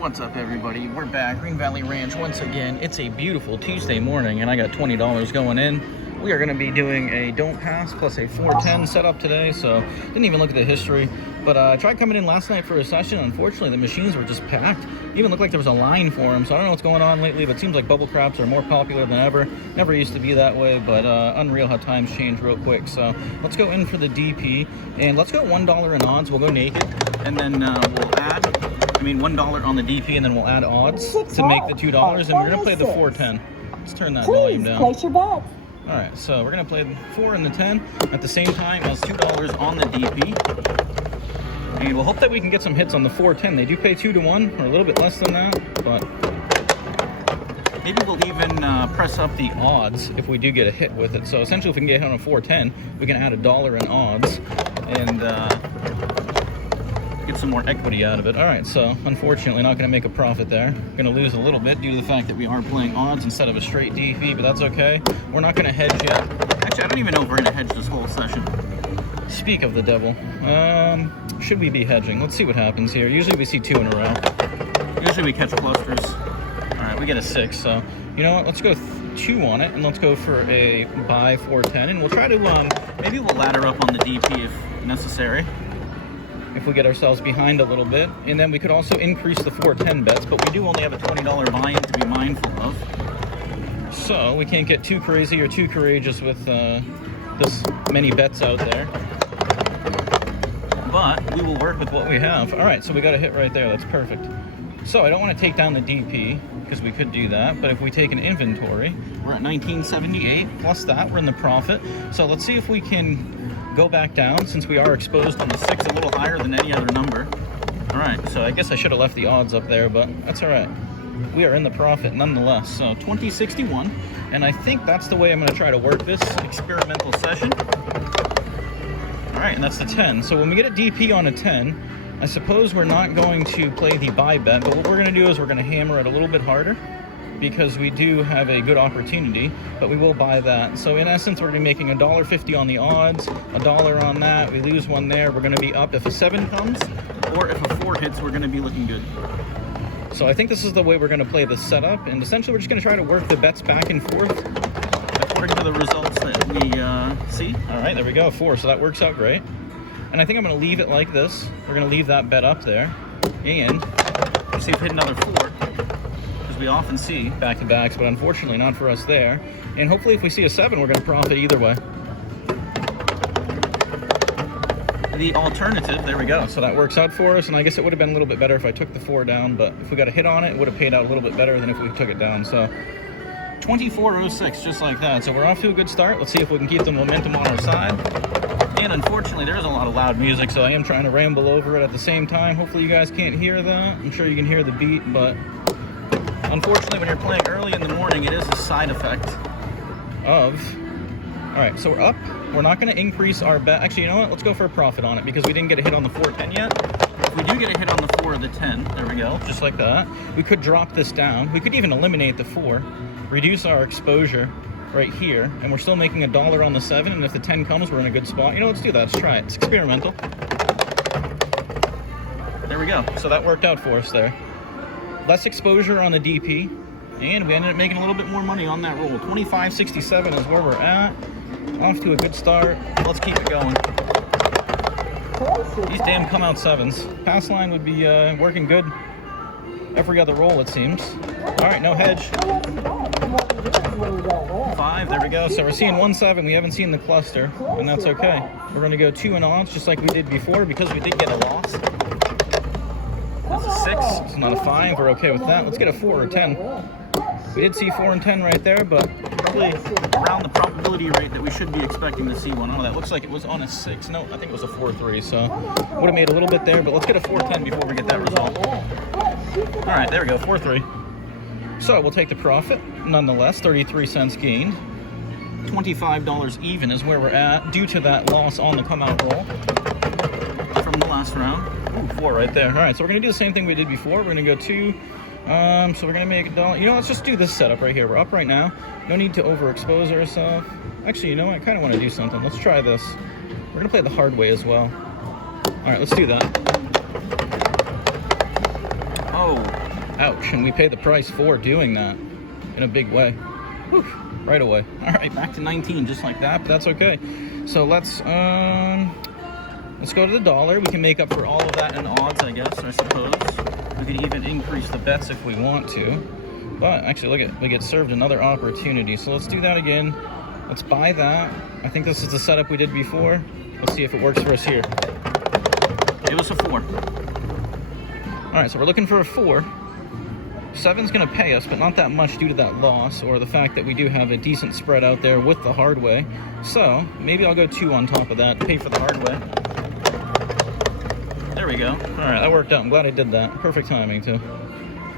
What's up, everybody? We're back, Green Valley Ranch once again. It's a beautiful Tuesday morning, and I got $20 going in. We are going to be doing a don't pass plus a 410 setup today, so didn't even look at the history. But I tried coming in last night for a session. Unfortunately, the machines were just packed. Even looked like there was a line for them, so I don't know what's going on lately, but it seems like bubble craps are more popular than ever. Never used to be that way, but unreal how times change real quick. So let's go in for the DP, and let's go $1 in odds. We'll go naked, and then we'll add, $1 on the DP, and then we'll add odds to make the $2, and we're going to play the 410. Let's turn that volume down. Place your bet. All right, so we're going to play the 4 and the 10 at the same time as $2 on the DP. And we'll hope that we can get some hits on the 410. They do pay 2 to 1, or a little bit less than that, but maybe we'll even press up the odds if we do get a hit with it. So essentially, if we can get hit on a 410, we can add $1 in odds and get some more equity out of it. All right, so unfortunately, not going to make a profit there. Going to lose a little bit due to the fact that we are playing odds instead of a straight DP, but that's okay. We're not going to hedge yet. Actually, I don't even know if we're going to hedge this whole session. Speak of the devil. Should we be hedging? Let's see what happens here. Usually we see 2 in a row. Usually we catch clusters. All right, we get a 6. So, you know what? Let's go 2 on it, and let's go for a buy 410. And we'll try to, maybe we'll ladder up on the DP if necessary, if we get ourselves behind a little bit. And then we could also increase the 410 bets, but we do only have a $20 buy-in to be mindful of. So we can't get too crazy or too courageous with this many bets out there. But we will work with what we have. All right, so we got a hit right there. That's perfect. So I don't want to take down the DP because we could do that. But if we take an inventory, we're at 1978. Plus that, we're in the profit. So let's see if we can go back down since we are exposed on the 6 a little higher than any other number. All right, so I guess I should have left the odds up there, but that's all right. We are in the profit nonetheless. So 2061, and I think that's the way I'm going to try to work this experimental session. All right, and that's the 10. So when we get a DP on a 10, I suppose we're not going to play the buy bet, but what we're going to do is we're going to hammer it a little bit harder because we do have a good opportunity, but we will buy that. So in essence, we're going to be making $1.50 on the odds, $1 on that. We lose 1 there. We're going to be up if a 7 comes, or if a 4 hits, we're going to be looking good. So I think this is the way we're going to play the setup, and essentially we're just going to try to work the bets back and forth according to the results that we see. All right, there we go, 4, so that works out great. And I think I'm going to leave it like this. We're going to leave that bet up there, and see if we hit another 4, because we often see back-to-backs, but unfortunately not for us there. And hopefully if we see a 7, we're going to profit either way. The alternative, there we go, so that works out for us, and I guess it would have been a little bit better if I took the 4 down, but if we got a hit on it, it would have paid out a little bit better than if we took it down. So 2406, just like that. So we're off to a good start. Let's see if we can keep the momentum on our side. And unfortunately, there is a lot of loud music, so I am trying to ramble over it at the same time. Hopefully you guys can't hear that. I'm sure you can hear the beat, but unfortunately, when you're playing early in the morning, it is a side effect of... All right, so we're up. We're not going to increase our bet. Actually, you know what? Let's go for a profit on it because we didn't get a hit on the 410 yet. If we do get a hit on the 4 or the 10, there we go, just like that. We could drop this down. We could even eliminate the 4, reduce our exposure right here, and we're still making $1 on the 7, and if the 10 comes, we're in a good spot. You know, let's do that. Let's try it. It's experimental. There we go. So that worked out for us there. Less exposure on the DP, and we ended up making a little bit more money on that roll. 25.67 is where we're at. Off to a good start. Let's keep it going. These damn come out 7s. Pass line would be working good every other roll, it seems. All right, no hedge. 5, there we go. So we're seeing 1-7. We haven't seen the cluster, and that's okay. We're going to go 2 in odds just like we did before because we did get a loss. That's a 6. It's not a 5. We're okay with that. Let's get a 4 or 10. We did see 4 and 10 right there, but probably around the probability rate that we should be expecting to see one. Oh, that looks like it was on a 6. No, I think it was a 4-3, so would have made a little bit there, but let's get a 4-10 before we get that result. All right, there we go, 4-3. So we'll take the profit, nonetheless, 33 cents gained. $25 even is where we're at due to that loss on the come-out roll from the last round. Ooh, 4 right there. All right, so we're going to do the same thing we did before. We're going to go 2. So we're going to make $1. You know, let's just do this setup right here. We're up right now. No need to overexpose ourselves. Actually, you know what? I kind of want to do something. Let's try this. We're going to play the hard way as well. All right, let's do that. Oh, Ouch, and we pay the price for doing that in a big way. Whew, right away. All right, back to 19, just like that, but that's okay. So let's go to the dollar. We can make up for all of that in odds, I guess, I suppose. We could even increase the bets if we want to. But actually, look at, we get served another opportunity. So let's do that again. Let's buy that. I think this is the setup we did before. Let's see if it works for us here. It was a 4. All right, so we're looking for a 4. 7's gonna pay us, but not that much due to that loss or the fact that we do have a decent spread out there with the hard way. So maybe I'll go 2 on top of that, pay for the hard way. There we go. All right, that worked out. I'm glad I did that. Perfect timing too.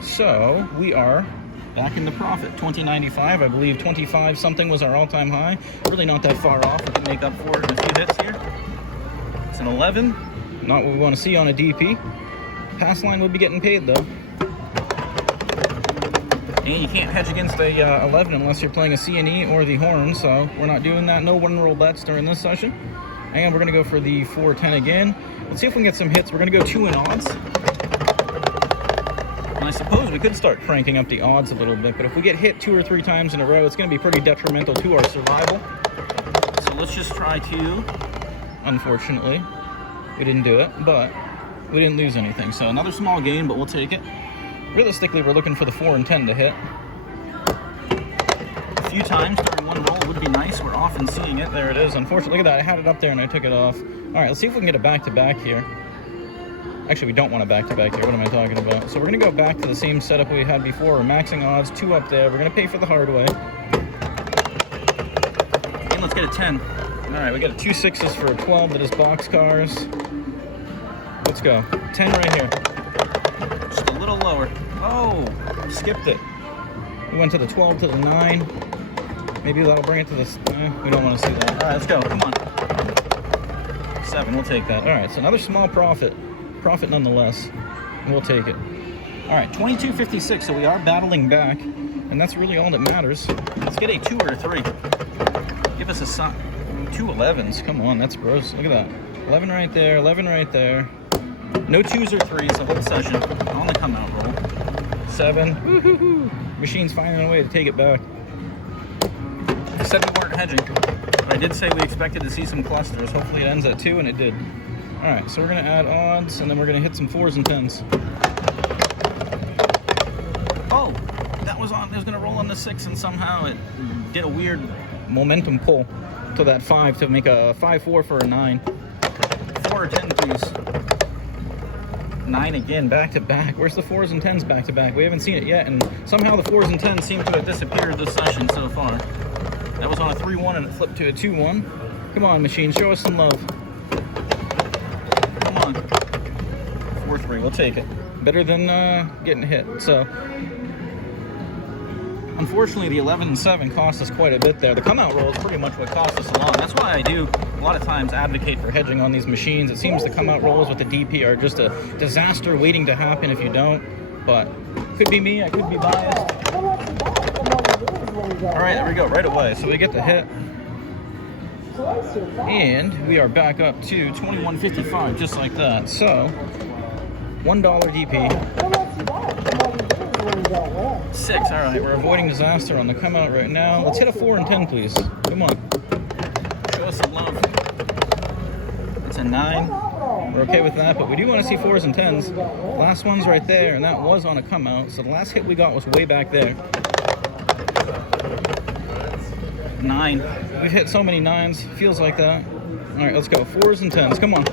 So we are back in the profit. 20.95, I believe 25 something was our all-time high. Really not that far off. We can make up for it in a few hits here. It's an 11. Not what we want to see on a DP. Pass line would be getting paid though. And you can't hedge against a 11 unless you're playing a CNE or the horn, so we're not doing that. No one-roll bets during this session. And we're going to go for the 410 again. Let's see if we can get some hits. We're going to go 2 in odds. And I suppose we could start cranking up the odds a little bit, but if we get hit 2 or 3 times in a row, it's going to be pretty detrimental to our survival. So let's just try to, unfortunately, we didn't do it, but we didn't lose anything. So another small gain, but we'll take it. Realistically, we're looking for the 4 and 10 to hit. A few times during one roll would be nice. We're often seeing it. There it is. Unfortunately, look at that. I had it up there and I took it off. All right, let's see if we can get a back-to-back here. Actually, we don't want a back-to-back here. What am I talking about? So we're going to go back to the same setup we had before. We're maxing odds, 2 up there. We're going to pay for the hard way. And let's get a 10. All right, we got 2 6s for a 12. That is boxcars. Let's go. 10 right here. Just a little lower. Oh, skipped it. We went to the 12 to the 9. Maybe that'll bring it to this. We don't want to see that. All right, let's go. Come on. 7, we'll take that. All right, so another small profit. Profit nonetheless. And we'll take it. All right, 22.56. So we are battling back, and that's really all that matters. Let's get a 2 or a 3. Give us a 2 11s. Come on, that's gross. Look at that. 11 right there. 11 right there. No 2s or 3s the whole session on the come out roll. 7. Woo-hoo-hoo. Machine's finding a way to take it back. I said we weren't hedging, but I did say we expected to see some clusters. Hopefully it ends at 2, and it did. All right, so we're going to add odds, and then we're going to hit some 4s and 10s. Oh, that was on. It was going to roll on the 6, and somehow it did a weird momentum pull to that 5 to make a 5-4 for a 9. 4 or 10, please. 9 again, back to back. Where's the 4s and 10s back to back? We haven't seen it yet, and somehow the 4s and 10s seem to have disappeared this session so far. That was on a 3-1 and it flipped to a 2-1. Come on, machine, show us some love. Come on. 4-3, we'll take it. Better than getting hit. So, unfortunately, the 11 and 7 cost us quite a bit there. The come-out roll is pretty much what cost us a lot. That's why I do a lot of times advocate for hedging on these machines. It seems the come-out rolls with the DP are just a disaster waiting to happen if you don't. But could be me. I could be biased. All right, there we go. Right away. So we get the hit. And we are back up to 21.55, just like that. So, $1 DP. 6. All right, we're avoiding disaster on the come out right now. Let's hit a 4 and 10, please. Come on. Show us some love. It's a 9. We're okay with that, but we do want to see 4s and 10s. Last one's right there, and that was on a come out. So the last hit we got was way back there. 9. We've hit so many 9s. Feels like that. All right, let's go. 4s and 10s. Come on.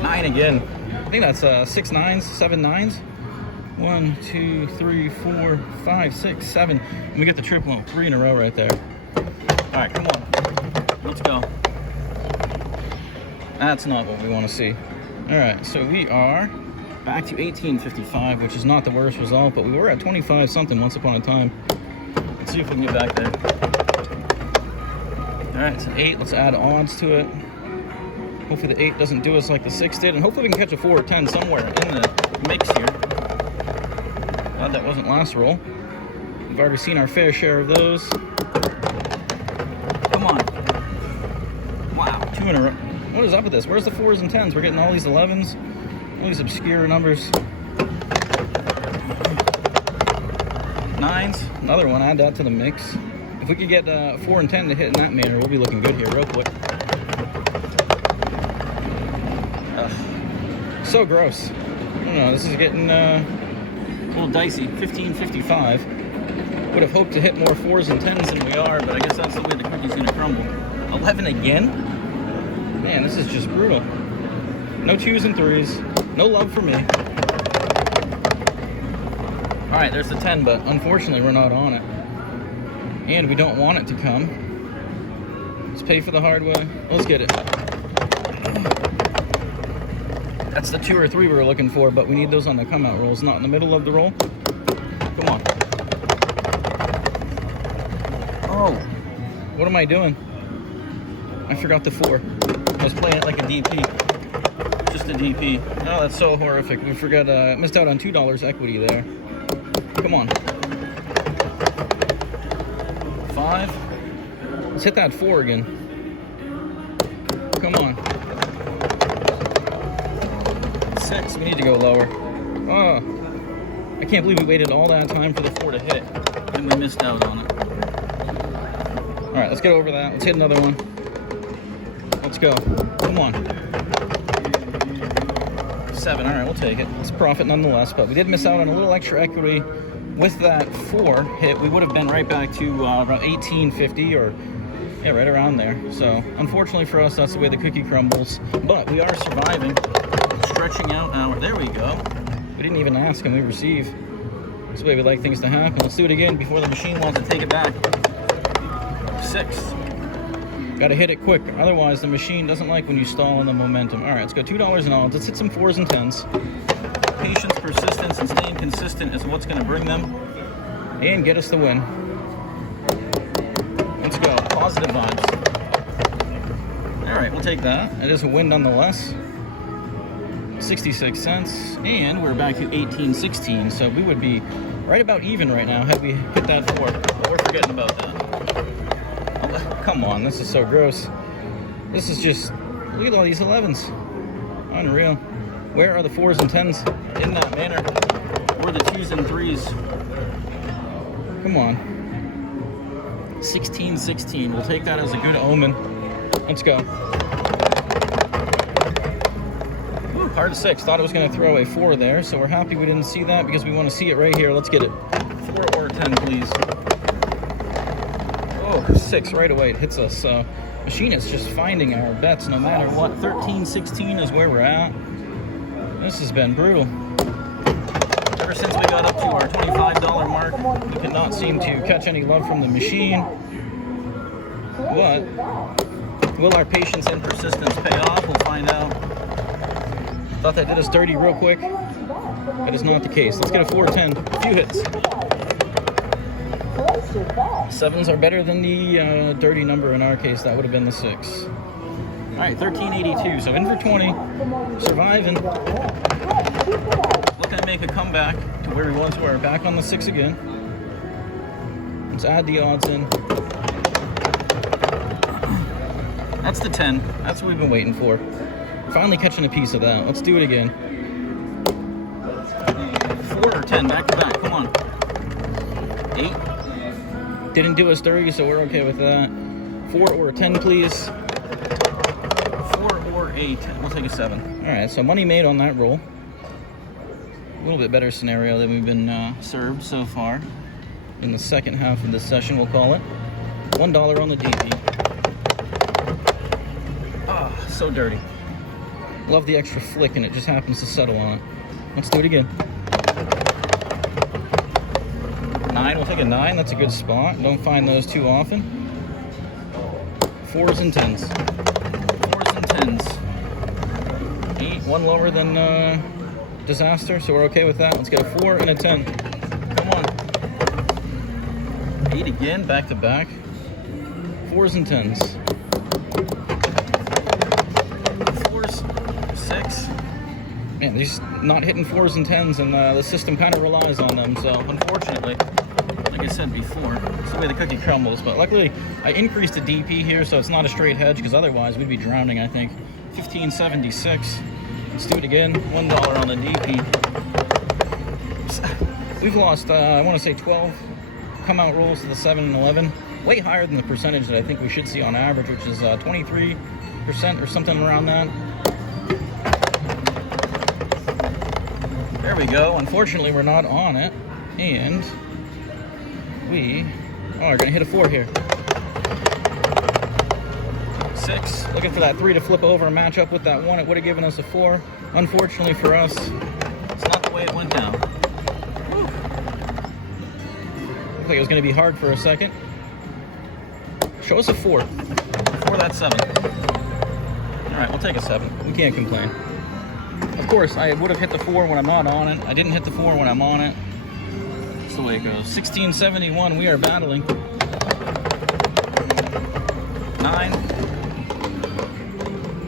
9 again. I think that's 6 9s, 7 9s. 1, 2, 3, 4, 5, 6, 7. And we get the triple. 3 in a row right there. All right, come on. Let's go. That's not what we want to see. All right, so we are back to 18.55, which is not the worst result, but we were at 25 something once upon a time. Let's see if we can get back there. All right, it's an 8. Let's add odds to it. Hopefully the 8 doesn't do us like the 6 did, and hopefully we can catch a 4 or 10 somewhere in the mix here. Glad that wasn't last roll. We've already seen our fair share of those. Come on. Wow, 2 in a row. What is up with this? Where's the 4s and 10s? We're getting all these 11s. All these obscure numbers. 9s, another one, add that to the mix. If we could get 4 and 10 to hit in that manner, we'll be looking good here real quick. So gross. I don't know, this is getting a little dicey. 15.55. Would have hoped to hit more 4s and 10s than we are, but I guess that's the way the cookie's gonna crumble. 11 again? Man, this is just brutal. No 2s and 3s. No love for me. Alright, there's the 10, but unfortunately we're not on it. And we don't want it to come. Let's pay for the hard way. Let's get it. That's the 2 or 3 we were looking for, but we need those on the come out rolls, not in the middle of the roll. Come on. Oh, what am I doing? I forgot the 4. I was playing it like a DP. Just a DP. Oh, that's so horrific. We forgot, missed out on $2 equity there. Come on. 5. Let's hit that 4 again. Come on. 6. We need to go lower. Oh, I can't believe we waited all that time for the 4 to hit, and we missed out on it. All right, let's get over that. Let's hit another one. Let's go. Come on. 7. All right, we'll take it. It's a profit nonetheless, but we did miss out on a little extra equity. With that 4 hit, we would have been right back to around 18.50 or, yeah, right around there. So, unfortunately for us, that's the way the cookie crumbles. But we are surviving, stretching out our, there we go. We didn't even ask and we receive. That's the way we like things to happen. Let's do it again before the machine wants to take it back. 6. Gotta hit it quick, otherwise the machine doesn't like when you stall on the momentum. All right, let's go $2 in odds. Let's hit some 4s and 10s. Patience, persistence, and staying consistent is what's gonna bring them and get us the win. Let's go, positive vibes. All right, we'll take that. It is a win nonetheless. 66 cents, and we're back to 18.16, so we would be right about even right now had we hit that 4, but we're forgetting about that. Come on, this is so gross. This is just, look at all these 11s. Unreal. Where are the 4s and 10s in that manner? Or the 2s and 3s? Come on. 16-16. We'll take that as a good omen. Let's go. Woo, hard 6. Thought it was going to throw a 4 there, so we're happy we didn't see that because we want to see it right here. Let's get it. 4 or 10, please. Oh, 6 right away. It hits us. So, machine is just finding our bets no matter what. 13-16 is where we're at. This has been brutal. Ever since we got up to our $25 mark, we could not seem to catch any love from the machine. But will our patience and persistence pay off? We'll find out. Thought that did us dirty real quick. That is not the case. Let's get a 4-10. A few hits. 7s are better than the dirty number in our case. That would have been the 6. All right, 13.82. So in for 20. Surviving. Looking to make a comeback to where we once were. Back on the 6 again. Let's add the odds in. That's the 10. That's what we've been waiting for. Finally catching a piece of that. Let's do it again. 4 or 10, back to back. Come on. 8. Didn't do us dirty, so we're okay with that. 4 or 10, please. 4 or 8. We'll take a 7. All right, so money made on that roll. A little bit better scenario than we've been served so far. In the second half of this session, we'll call it. $1 on the DP. Ah, so dirty. Love the extra flick, and it just happens to settle on it. Let's do it again. 9, we'll take a 9. That's a good spot. Don't find those too often. 4s and 10s. 4s and 10s. 8, 1 lower than disaster, so we're okay with that. Let's get a 4 and a 10. Come on. 8 again, back to back. 4s and 10s. 4s, 6. Man, they're just not hitting 4s and 10s, and the system kind of relies on them, so unfortunately, like I said before, it's the way the cookie crumbles. But luckily, I increased the DP here, so it's not a straight hedge, because otherwise we'd be drowning, I think. 15.76. Let's do it again. $1 on the DP. We've lost, I want to say 12 come out rolls to the 7 and 11. Way higher than the percentage that I think we should see on average, which is 23% or something around that. There we go. Unfortunately, we're not on it. And we are going to hit a 4 here. 6. Looking for that 3 to flip over and match up with that 1. It would have given us a 4. Unfortunately for us, it's not the way it went down. Whew. Looked like it was going to be hard for a second. Show us a 4. Before that 7. Alright, we'll take a 7. We can't complain. Of course, I would have hit the 4 when I'm not on it. I didn't hit the 4 when I'm on it. That's the way it goes. 1671, we are battling. 9.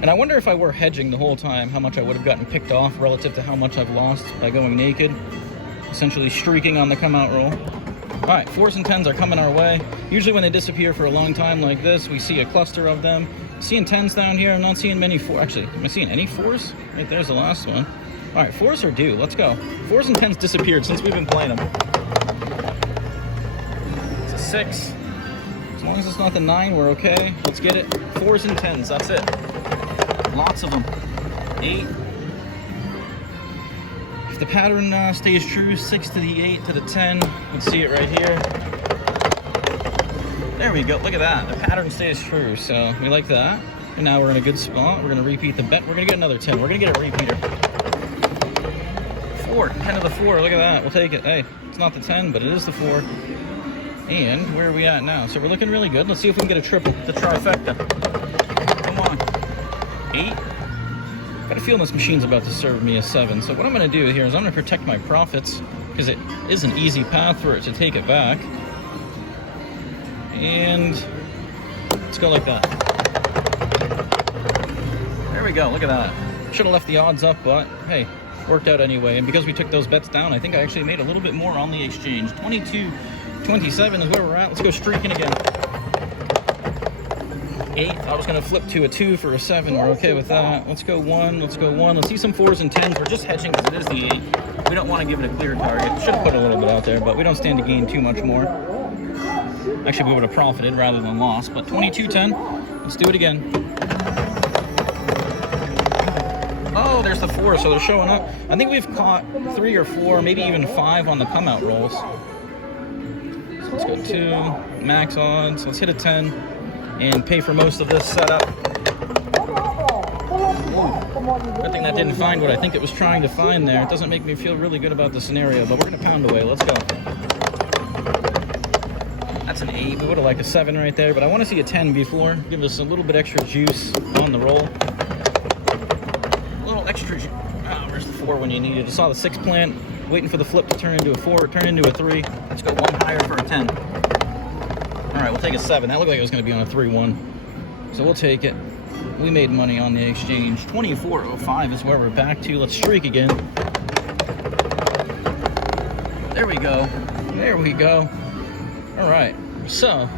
And I wonder if I were hedging the whole time, how much I would have gotten picked off relative to how much I've lost by going naked. Essentially streaking on the come out roll. Alright, 4s and 10s are coming our way. Usually when they disappear for a long time like this, we see a cluster of them. Seeing 10s down here, I'm not seeing many 4s. Actually, am I seeing any 4s? Right there's the last one. Alright, 4s are due. Let's go. 4s and 10s disappeared since we've been playing them. It's a 6. As long as it's not the 9, we're okay. Let's get it. 4s and 10s, that's it. Lots of them. 8. If the pattern stays true, 6 to the 8 to the 10. You can see it right here. There we go. Look at that. The pattern stays true, so we like that. And now we're in a good spot. We're going to repeat the bet. We're going to get another 10. We're going to get a repeater. 4. 10 to the 4. Look at that. We'll take it. Hey, it's not the 10, but it is the 4. And where are we at now? So we're looking really good. Let's see if we can get a triple, the trifecta. Come on. 8. Got a feeling this machine's about to serve me a 7. So what I'm going to do here is I'm going to protect my profits because it is an easy path for it to take it back. And let's go like that. There we go. Look at that. Should have left the odds up, but hey, worked out anyway. And because we took those bets down, I think I actually made a little bit more on the exchange. 22-27 is where we're at. Let's go streaking again. 8. I was going to flip to a 2 for a 7. We're okay with that. Let's go 1. Let's go 1. Let's see some 4s and 10s. We're just hedging because it is the 8. We don't want to give it a clear target. Should have put a little bit out there, but we don't stand to gain too much more. Actually, we would have profited rather than lost. But 22-10. Let's do it again. Oh, there's the 4, so they're showing up. I think we've caught 3 or 4, maybe even 5 on the come out rolls. So let's go 2, max odds. Let's hit a 10 and pay for most of this setup. Good thing that didn't find what I think it was trying to find there. It doesn't make me feel really good about the scenario, but we're going to pound away. Let's go. That's an 8. We would have liked a 7 right there, but I want to see a 10 before. Give us a little bit extra juice on the roll. A little extra juice. Oh, where's the 4 when you need it? I saw the 6 plant, waiting for the flip to turn into a 4, turn into a 3. Let's go 1 higher for a 10. All right, we'll take a 7. That looked like it was going to be on a 3-1. So we'll take it. We made money on the exchange. 24.05 is where we're back to. Let's streak again. There we go. There we go. All right. So,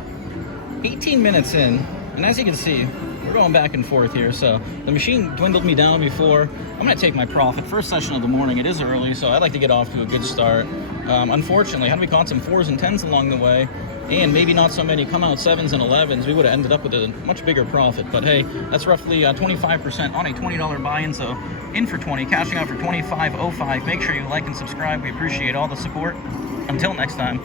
18 minutes in, and as you can see, we're going back and forth here. So the machine dwindled me down before. I'm going to take my profit. First session of the morning. It is early, so I'd like to get off to a good start. Unfortunately, had we caught some 4s and 10s along the way, and maybe not so many come out 7s and 11s, we would have ended up with a much bigger profit. But hey, that's roughly 25% on a $20 buy-in, so in for 20, cashing out for $25.05. Make sure you like and subscribe. We appreciate all the support. Until next time.